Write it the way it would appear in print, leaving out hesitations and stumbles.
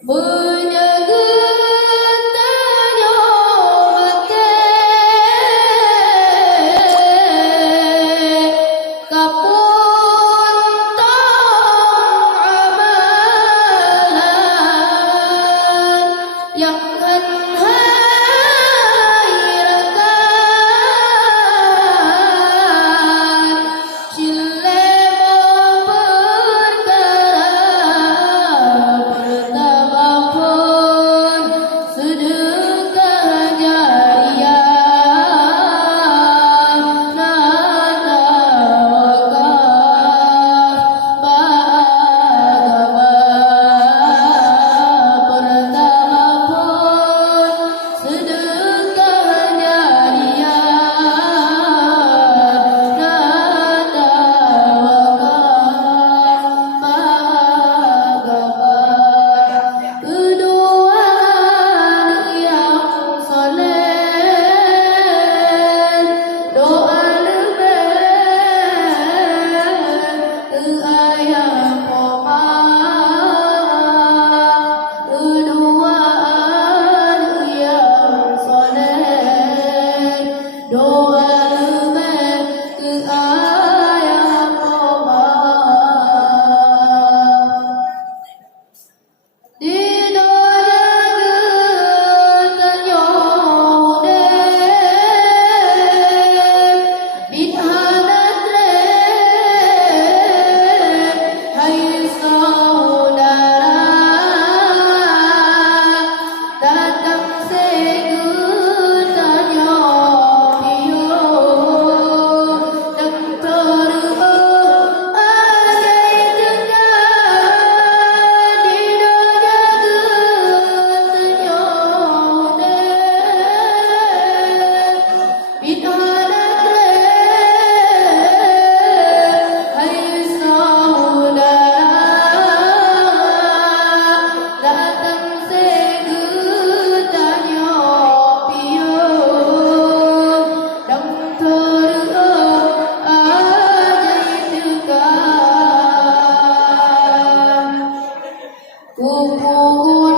Menjaga tanya mati kapun tang amalan yang menhairakan silemo perkara pertama pun sedekah jariah nana wakaf agama pertama pun sedekah jariah nana wakaf agama kedua yang soleh doa lebih ayah koma kedua yang soleh doa lebih ayah koma di doa tanya bidhanat hai saudara datang segutanya piyo dan terus agai dengan di doa bidhanat hai saudara datang segutanya piyo dan terus agai tekan kupu